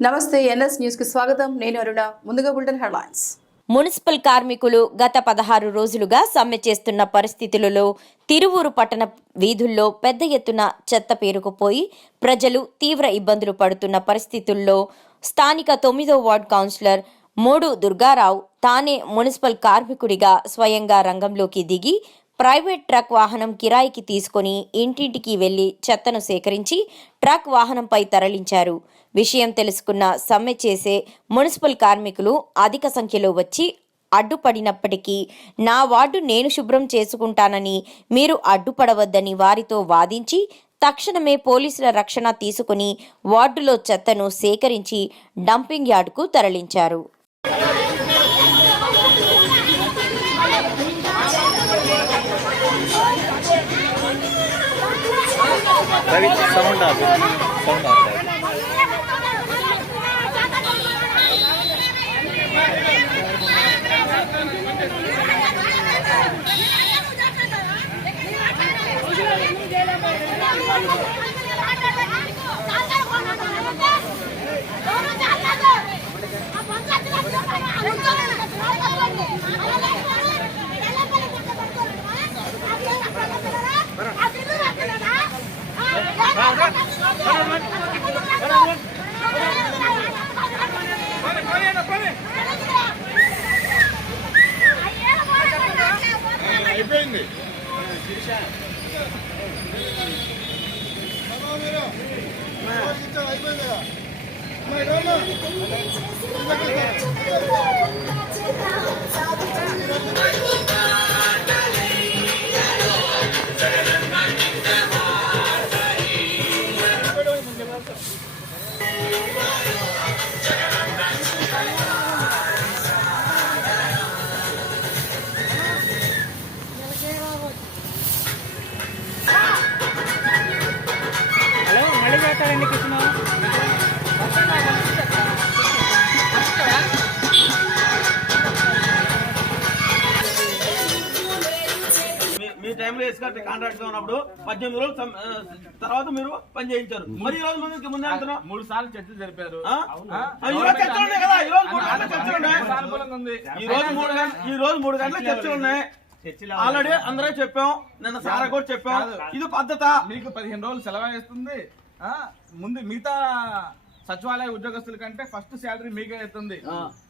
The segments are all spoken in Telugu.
నమస్తే ఎన్ఎస్ న్యూస్ కి స్వాగతం. నేను అరుణ. ముందుగా బులెటిన్ హెడ్లైన్స్. మున్సిపల్ కార్మికులు గత 16 రోజులుగా సమ్మె చేస్తున్న పరిస్థితులలో తిరువూరు పట్టణ వీధుల్లో పెద్ద ఎత్తున చెత్త పేరుకుపోయి ప్రజలు తీవ్ర ఇబ్బందులు పడుతున్న పరిస్థితుల్లో స్థానిక 9వ వార్డు కౌన్సిలర్ మోడు దుర్గారావు తానే మున్సిపల్ కార్మికుడిగా స్వయంగా రంగంలోకి దిగి ప్రైవేట్ ట్రక్ వాహనం కిరాయికి తీసుకుని ఇంటింటికి వెళ్లి చెత్తను సేకరించి ట్రక్ వాహనంపై తరలించారు. విషయం తెలుసుకున్న సమ్మె చేసే మున్సిపల్ కార్మికులు అధిక సంఖ్యలో వచ్చి అడ్డుపడినప్పటికీ నా వార్డు నేను శుభ్రం చేసుకుంటానని, మీరు అడ్డుపడవద్దని వారితో వాదించి తక్షణమే పోలీసుల రక్షణ తీసుకుని వార్డులో చెత్తను సేకరించి డంపింగ్ యార్డుకు తరలించారు. అయిపోయింది. మీ టైంలో ఎస్కాట్ కాంట్రాక్ట్ ఉన్నప్పుడు 18 రోజులు తర్వాత మీరు పని చేయించారు. మరి ఈ రోజు ముందు 3 సార్లు చర్చలు జరిపారు. ఈ రోజు 3 గంటల చర్చలు ఉన్నాయి. ఆల్రెడీ అందరూ చెప్పాం, నిన్న సారా కూడా చెప్పాం. ఇది పద్ధత. మీకు 15 రోజులు సెలవు ఇస్తుంది. ముందు మిగతా సచివాలయ ఉద్యోగస్తుల కంటే ఫస్ట్ శాలరీ మీకే ఇస్తుంది.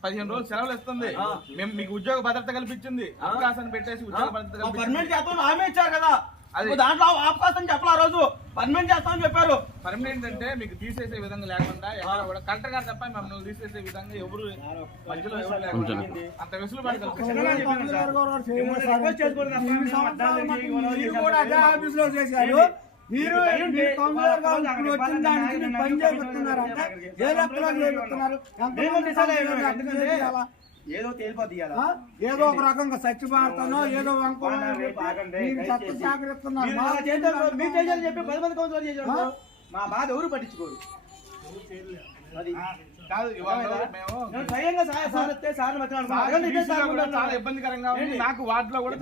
15 రోజులు సెలవులు ఇస్తుంది. మేము మీకు ఉద్యోగ భద్రత కల్పించింది. అవకాశాన్ని పెట్టేసి ఉద్యోగ భద్రత పర్మనెంట్ చేస్తాం హామీ ఇచ్చారు కదా, అది దాంట్లో అవకాశం చెప్పాలి. ఆ రోజు పర్మనెంట్ చేస్తామని చెప్పారు. పర్మనెంట్ అంటే మీకు తీసేసే విధంగా లేకుండా కూడా కలెక్టర్ గారు తప్ప మమ్మల్ని తీసేసే విధంగా ఎవరు మధ్యలో ఎవరు లేకుండా అంత వెసులుబాటు మీరు కౌన్సిలర్ గా వచ్చిన దానికి మీరు పని చేస్తున్నారంటే ఏ లెక్కలో చేస్తున్నారు? ఏదో తేలిపోద్ది, ఏదో ఒక రకంగా స్వచ్ఛ భారతనో ఏదో చెత్త సేకరిస్తున్నారు. చెప్పి 10 మంది కౌన్సిలర్ చేశారు. మా బాధ ఎవరు పట్టించుకోరు. కాదు, స్వయంగా చాలా ఇబ్బందికరంగా ఉంది. నాకు వార్డులో కూడా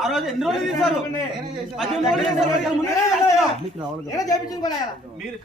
ఆ రోజు ఎన్ని రోజులు తీశారు? మీరు